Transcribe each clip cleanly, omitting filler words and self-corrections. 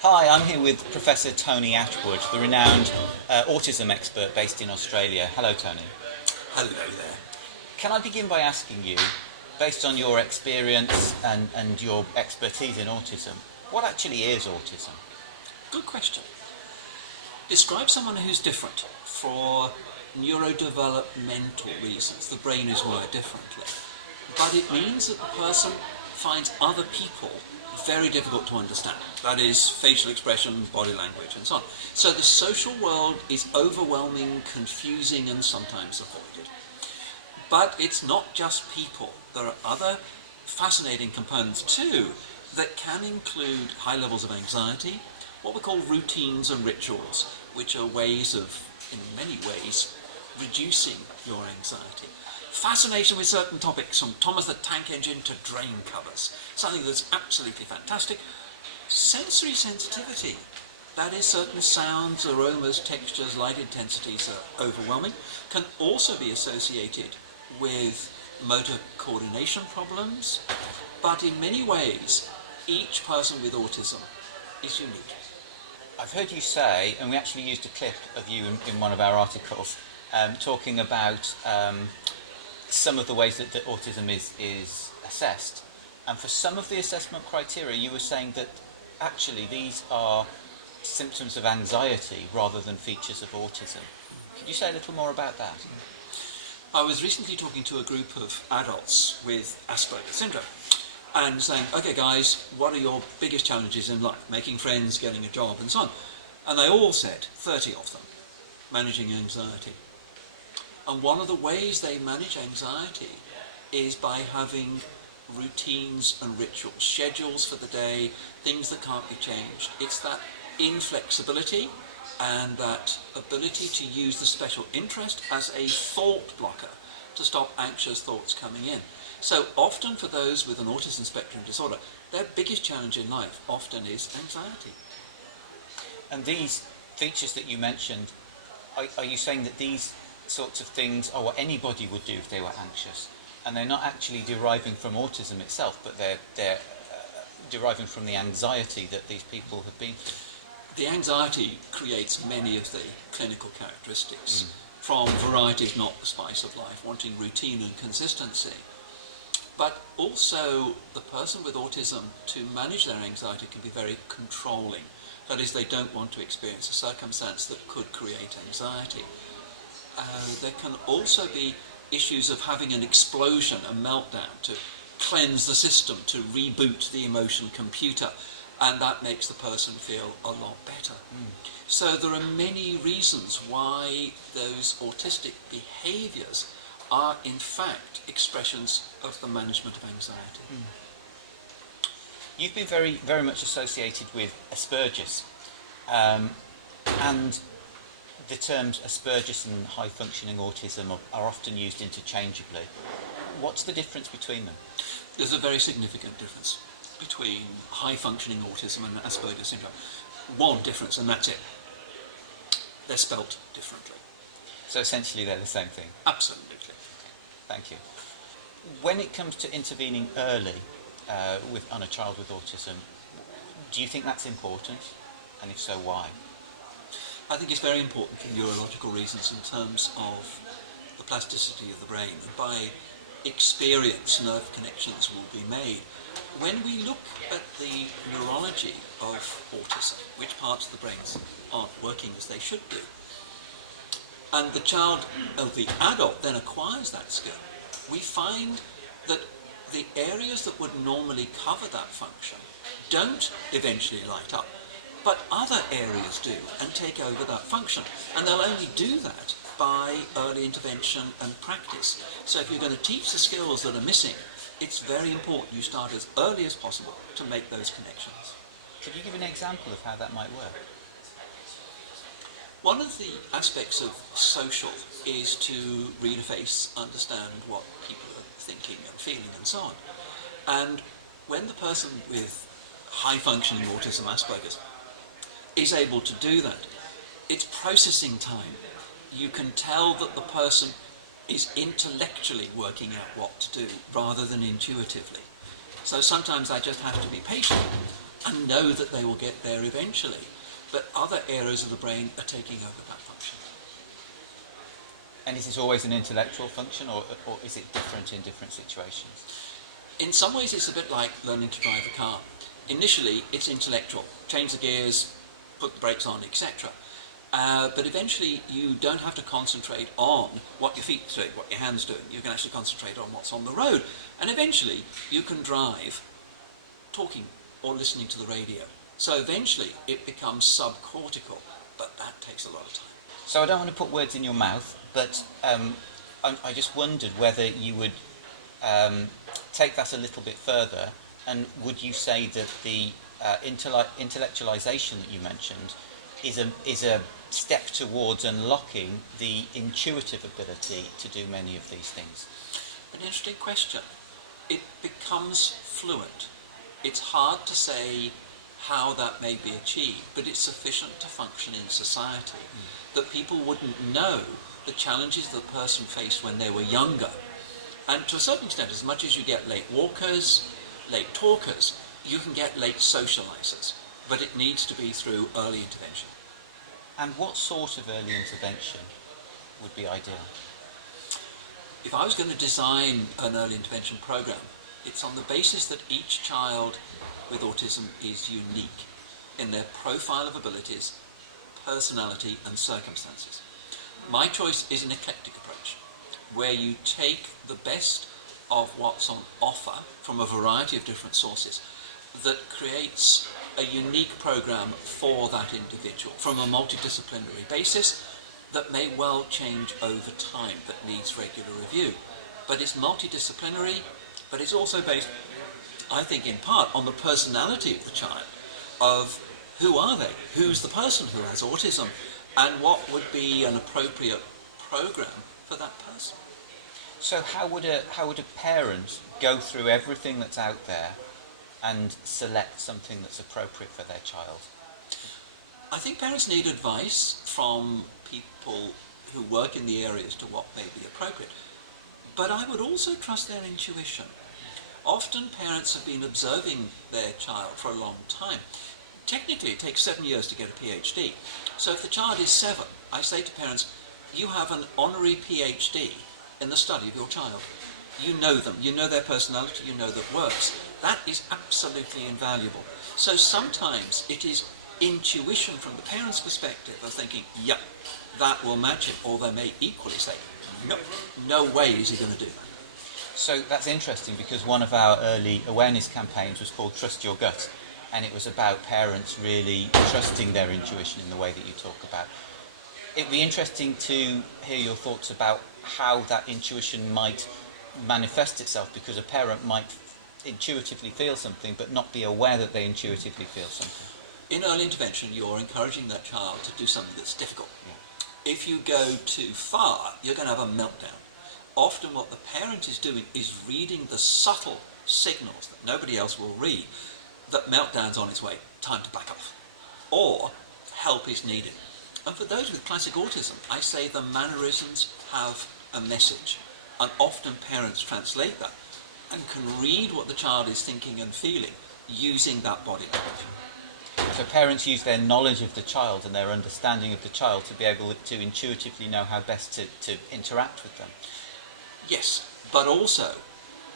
Hi, I'm here with Professor Tony Attwood, the renowned autism expert based in Australia. Hello, Tony. Hello there. Can I begin by asking you, based on your experience and your expertise in autism, what actually is autism? Good question. Describe someone who's different for neurodevelopmental reasons. The brain is wired differently. But it means that the person finds other people very difficult to understand. That is, facial expression, body language, and so on. So the social world is overwhelming, confusing, and sometimes avoided. But it's not just people. There are other fascinating components too that can include high levels of anxiety, what we call routines and rituals, which are ways of, in many ways, reducing your anxiety. Fascination with certain topics, from Thomas the Tank Engine to drain covers, something that's absolutely fantastic. Sensory sensitivity, that is, certain sounds, aromas, textures, light intensities are overwhelming, can also be associated with motor coordination problems, but in many ways, each person with autism is unique. I've heard you say, and we actually used a clip of you in one of our articles, talking about some of the ways that autism is assessed. And for some of the assessment criteria, you were saying that actually these are symptoms of anxiety rather than features of autism. Could you say a little more about that? I was recently talking to a group of adults with Aspergers syndrome and saying, okay guys, what are your biggest challenges in life? Making friends, getting a job, and so on. And they all said, 30 of them, managing anxiety. And one of the ways they manage anxiety is by having routines and rituals, schedules for the day, things that can't be changed. It's that inflexibility and that ability to use the special interest as a thought blocker to stop anxious thoughts coming in. So often for those with an autism spectrum disorder, their biggest challenge in life often is anxiety. And these features that you mentioned, are you saying that these sorts of things are what anybody would do if they were anxious, and they're not actually deriving from autism itself, but they're deriving from the anxiety that these people have been through? The anxiety creates many of the clinical characteristics, from variety is not the spice of life, wanting routine and consistency. But also the person with autism, to manage their anxiety, can be very controlling. That is, they don't want to experience a circumstance that could create anxiety. There can also be issues of having an explosion, a meltdown, to cleanse the system, to reboot the emotion computer, and that makes the person feel a lot better. So there are many reasons why those autistic behaviours are in fact expressions of the management of anxiety. You've been very much associated with Aspergers, and the terms Aspergers and high-functioning autism are often used interchangeably. What's the difference between them? There's a very significant difference between high-functioning autism and Asperger's syndrome. One difference, and that's it. They're spelt differently. So essentially they're the same thing? Absolutely. Thank you. When it comes to intervening early on a child with autism, do you think that's important? And if so, why? I think it's very important for neurological reasons in terms of the plasticity of the brain. And by experience, nerve connections will be made. When we look at the neurology of autism, which parts of the brains aren't working as they should do, and the child, the adult, then acquires that skill, we find that the areas that would normally cover that function don't eventually light up, but other areas do and take over that function. And they'll only do that by early intervention and practice. So if you're going to teach the skills that are missing, it's very important you start as early as possible to make those connections. Could you give an example of how that might work? One of the aspects of social is to read a face, understand what people are thinking and feeling and so on. And when the person with high-functioning autism, Asperger's, is able to do that, it's processing time. You can tell that the person is intellectually working out what to do rather than intuitively. So sometimes I just have to be patient and know that they will get there eventually. But other areas of the brain are taking over that function. And is this always an intellectual function, or is it different in different situations? In some ways, it's a bit like learning to drive a car. Initially, it's intellectual. Change the gears, put the brakes on, etc. But eventually, you don't have to concentrate on what your feet are doing, what your hands are doing. You can actually concentrate on what's on the road. And eventually, you can drive talking or listening to the radio. So eventually, it becomes subcortical, but that takes a lot of time. So I don't want to put words in your mouth, but I just wondered whether you would take that a little bit further, and would you say that the intellectualization that you mentioned is a step towards unlocking the intuitive ability to do many of these things? An interesting question. It becomes fluent. It's hard to say how that may be achieved, but it's sufficient to function in society that people wouldn't know the challenges the person faced when they were younger. And to a certain extent, as much as you get late walkers, late talkers, you can get late socializers, but it needs to be through early intervention. And what sort of early intervention would be ideal? If I was going to design an early intervention program, it's on the basis that each child with autism is unique in their profile of abilities, personality and circumstances. My choice is an eclectic approach, where you take the best of what's on offer from a variety of different sources that creates a unique program for that individual from a multidisciplinary basis that may well change over time, but needs regular review. But it's multidisciplinary, but it's also based, I think, in part on the personality of the child, of who are they, who's the person who has autism, and what would be an appropriate program for that person. So how would a parent go through everything that's out there and select something that's appropriate for their child? I think parents need advice from people who work in the area as to what may be appropriate. But I would also trust their intuition. Often parents have been observing their child for a long time. Technically, it takes 7 years to get a PhD. So if the child is 7, I say to parents, you have an honorary PhD in the study of your child. You know them, you know their personality, you know that works. That is absolutely invaluable. So sometimes it is intuition from the parent's perspective of thinking, yeah, that will match it, or they may equally say, no, no way is he going to do that. So that's interesting, because one of our early awareness campaigns was called Trust Your Gut, and it was about parents really trusting their intuition in the way that you talk about. It'd be interesting to hear your thoughts about how that intuition might manifest itself, because a parent might intuitively feel something but not be aware that they intuitively feel something. In early intervention, you're encouraging that child to do something that's difficult. Yeah. If you go too far, you're going to have a meltdown. Often what the parent is doing is reading the subtle signals that nobody else will read, that meltdown's on its way, time to back off, or help is needed. And for those with classic autism, I say the mannerisms have a message, and often parents translate that and can read what the child is thinking and feeling using that body language. So parents use their knowledge of the child and their understanding of the child to be able to intuitively know how best to interact with them. Yes, but also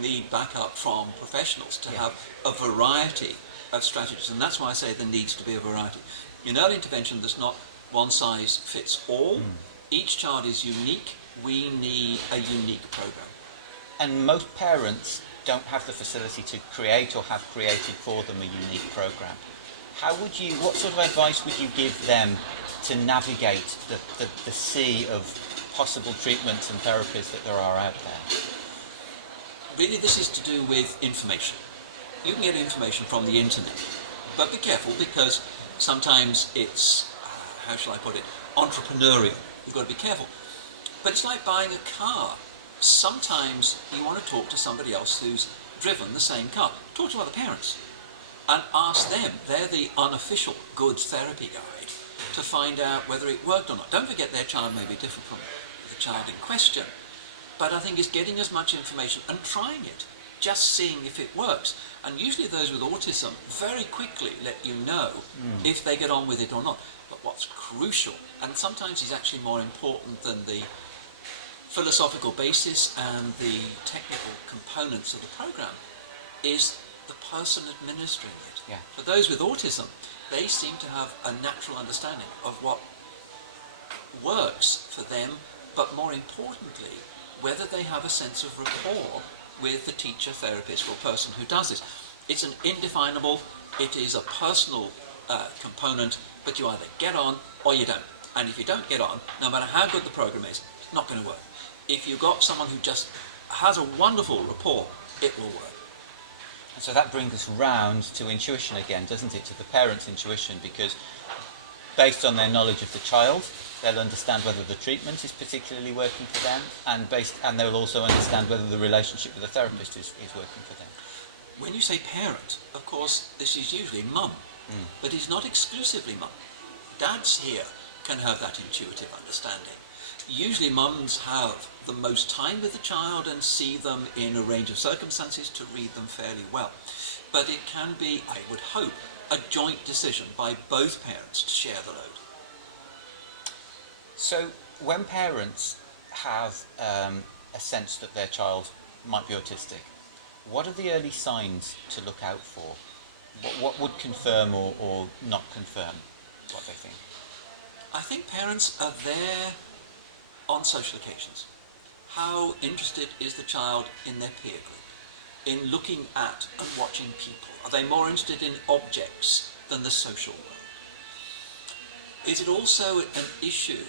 need backup from professionals to have a variety of strategies, and that's why I say there needs to be a variety. In early intervention, there's not one size fits all. Each child is unique. We need a unique program. And most parents don't have the facility to create or have created for them a unique program. What sort of advice would you give them to navigate the sea of possible treatments and therapies that there are out there? Really, this is to do with information. You can get information from the internet, but be careful, because sometimes it's, how shall I put it, entrepreneurial. You've got to be careful. But it's like buying a car. Sometimes you want to talk to somebody else who's driven the same car. Talk to other parents and ask them. They're the unofficial goods therapy guide to find out whether it worked or not. Don't forget, their child may be different from the child in question. But I think it's getting as much information and trying it, just seeing if it works. And usually those with autism very quickly let you know if they get on with it or not. But what's crucial, and sometimes is actually more important than the philosophical basis and the technical components of the program, is the person administering it. Yeah. For those with autism, they seem to have a natural understanding of what works for them, but more importantly, whether they have a sense of rapport with the teacher, therapist, or person who does this. It's an indefinable, it is a personal component, but you either get on or you don't. And if you don't get on, no matter how good the program is, it's not going to work. If you've got someone who just has a wonderful rapport, it will work. And so that brings us round to intuition again, doesn't it? To the parent's intuition, because based on their knowledge of the child, they'll understand whether the treatment is particularly working for them, and they'll also understand whether the relationship with the therapist is working for them. When you say parent, of course, this is usually mum, but it's not exclusively mum. Dads here can have that intuitive understanding. Usually mums have the most time with the child and see them in a range of circumstances to read them fairly well. But it can be, I would hope, a joint decision by both parents to share the load. So when parents have a sense that their child might be autistic, what are the early signs to look out for? What would confirm or not confirm what they think? I think parents are there on social occasions. How interested is the child in their peer group, in looking at and watching people? Are they more interested in objects than the social world? Is it also an issue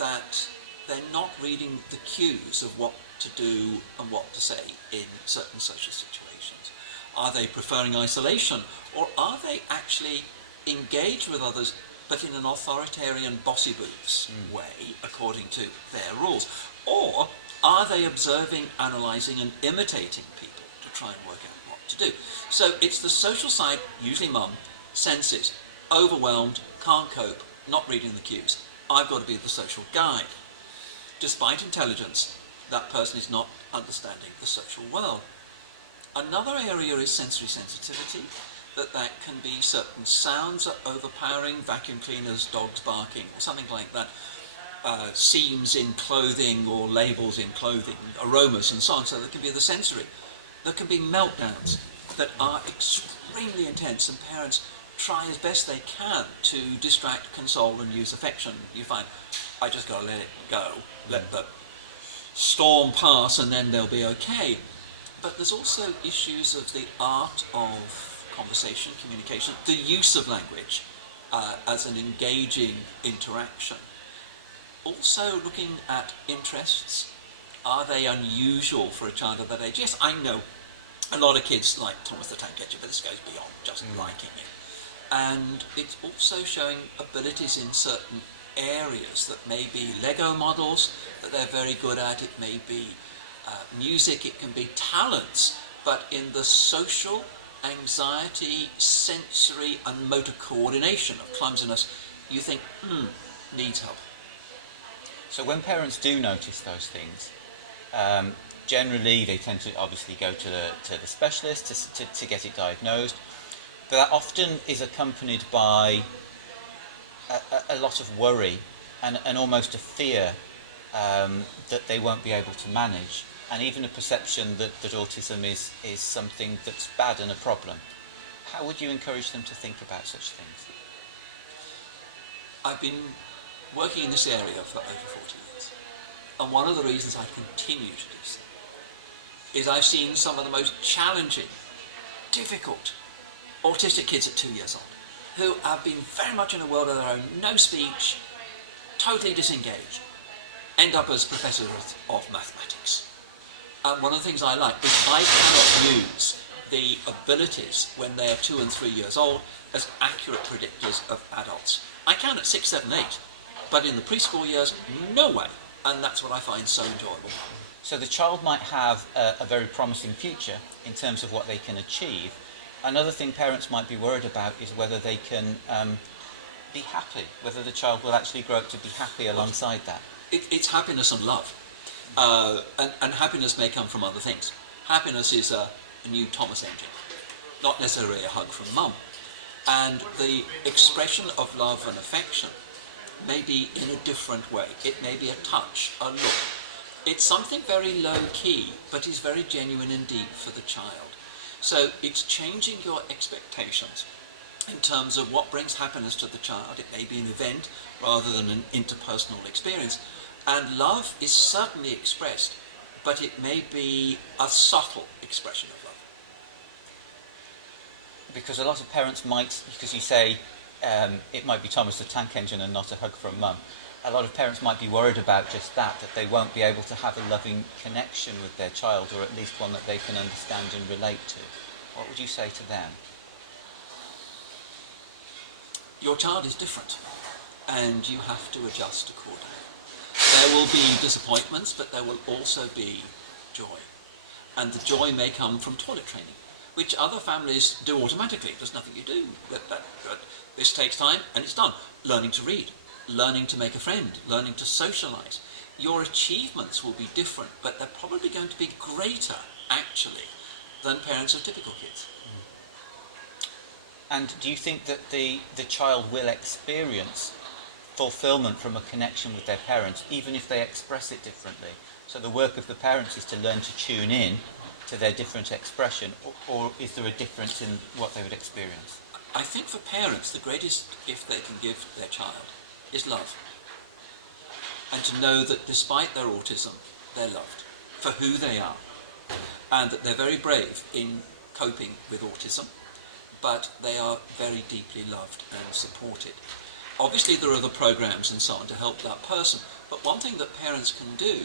that they're not reading the cues of what to do and what to say in certain social situations? Are they preferring isolation, or are they actually engaged with others but in an authoritarian bossy boots way according to their rules? Or are they observing, analysing and imitating people to try and work out what to do? So it's the social side, usually mum, senses overwhelmed, can't cope, not reading the cues. I've got to be the social guide. Despite intelligence, that person is not understanding the social world. Another area is sensory sensitivity, that can be certain sounds are overpowering, vacuum cleaners, dogs barking, or something like that, seams in clothing or labels in clothing, aromas and so on. So there can be the sensory. There can be meltdowns that are extremely intense, and parents try as best they can to distract, console and use affection. You find, I just got to let it go, let the storm pass and then they'll be okay. But there's also issues of the art of conversation, communication, the use of language as an engaging interaction. Also looking at interests. Are they unusual for a child of that age? Yes, I know a lot of kids like Thomas the Tank Engine, but this goes beyond just liking it. And it's also showing abilities in certain areas that may be Lego models that they're very good at. It may be music, it can be talents, but in the social, anxiety, sensory and motor coordination of clumsiness, you think, needs help. So when parents do notice those things, generally they tend to obviously go to the specialist to get it diagnosed, but that often is accompanied by a lot of worry and almost a fear that they won't be able to manage, and even a perception that autism is something that's bad and a problem. How would you encourage them to think about such things? I've been working in this area for over 40 years, and one of the reasons I continue to do so is I've seen some of the most challenging, difficult, autistic kids at 2 years old who have been very much in a world of their own, no speech, totally disengaged, end up as professors of mathematics. And one of the things I like is I cannot use the abilities when they are 2 and 3 years old as accurate predictors of adults. I can at 6, 7, 8, but in the preschool years, no way. And that's what I find so enjoyable. So the child might have a very promising future in terms of what they can achieve. Another thing parents might be worried about is whether they can be happy, whether the child will actually grow up to be happy alongside that. It's happiness and love. And happiness may come from other things. Happiness is a new Thomas engine. not necessarily a hug from mum. And the expression of love and affection may be in a different way. It may be a touch, a look. It's something very low key, but is very genuine and deep for the child. So it's changing your expectations in terms of what brings happiness to the child. It may be an event rather than an interpersonal experience. And love is certainly expressed, but it may be a subtle expression of love. Because a lot of parents might, because you say it might be Thomas the Tank Engine and not a hug from mum, a lot of parents might be worried about just that they won't be able to have a loving connection with their child, or at least one that they can understand and relate to. What would you say to them? Your child is different, and you have to adjust accordingly. There will be disappointments, but there will also be joy. And the joy may come from toilet training, which other families do automatically. There's nothing you do. This takes time, and it's done. Learning to read, learning to make a friend, learning to socialise. Your achievements will be different, but they're probably going to be greater, actually, than parents of typical kids. And do you think that the child will experience fulfillment from a connection with their parents, even if they express it differently? So the work of the parents is to learn to tune in to their different expression, or is there a difference in what they would experience? I think for parents, the greatest gift they can give their child is love. And to know that despite their autism, they're loved for who they are. And that they're very brave in coping with autism, but they are very deeply loved and supported. Obviously there are other programs and so on to help that person, but one thing that parents can do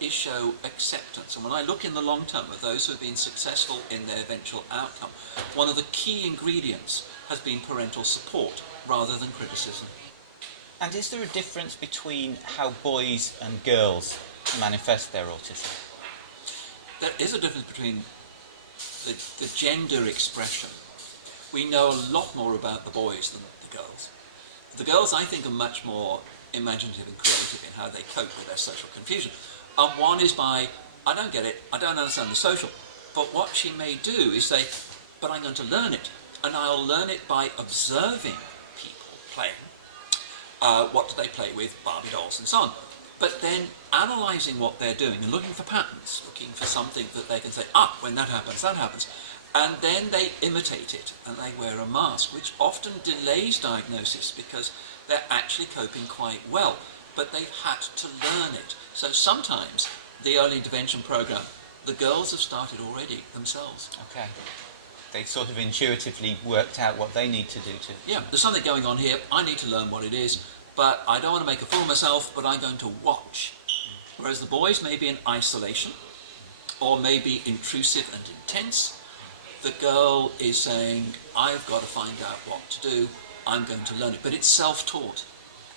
is show acceptance. And when I look in the long term of those who have been successful in their eventual outcome, one of the key ingredients has been parental support rather than criticism. And is there a difference between how boys and girls manifest their autism? There is a difference between the gender expression. We know a lot more about the boys than the girls. The girls, I think, are much more imaginative and creative in how they cope with their social confusion. One is by, I don't get it, I don't understand the social. But what she may do is say, but I'm going to learn it. And I'll learn it by observing people playing. What do they play with? Barbie dolls and so on. But then analysing what they're doing and looking for patterns, looking for something that they can say, when that happens, that happens. And then they imitate it and they wear a mask, which often delays diagnosis because they're actually coping quite well, but they've had to learn it. So sometimes the early intervention program, the girls have started already themselves. Okay. They've sort of intuitively worked out what they need to do to... Yeah, there's something going on here, I need to learn what it is, but I don't want to make a fool of myself, but I'm going to watch. Whereas the boys may be in isolation, or may be intrusive and intense. The girl is saying, I've got to find out what to do, I'm going to learn it. But it's self-taught.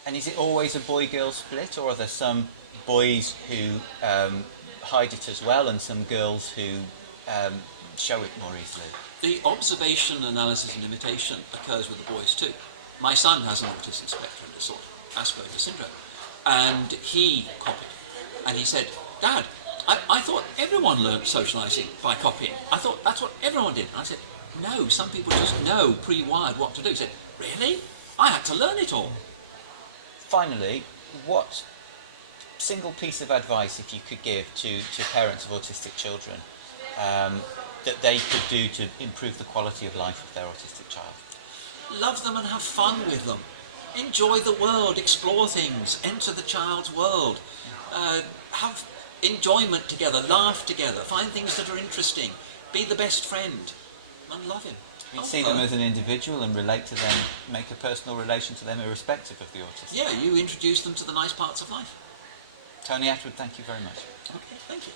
And is it always a boy-girl split, or are there some boys who hide it as well, and some girls who show it more easily? The observation, analysis and imitation occurs with the boys too. My son has an autism spectrum disorder, Aspergers syndrome, and he copied. And he said, Dad, I thought everyone learned socialising by copying. I thought that's what everyone did. And I said, no, some people just know pre-wired what to do. He said, really? I had to learn it all. Finally, what single piece of advice, if you could give to parents of autistic children, that they could do to improve the quality of life of their autistic child? Love them and have fun with them. Enjoy the world, explore things, enter the child's world. Have enjoyment together, laugh together, find things that are interesting, be the best friend, and love him. You see them as an individual and relate to them, make a personal relation to them irrespective of the autism. Yeah, you introduce them to the nice parts of life. Tony Attwood, thank you very much. Okay, thank you.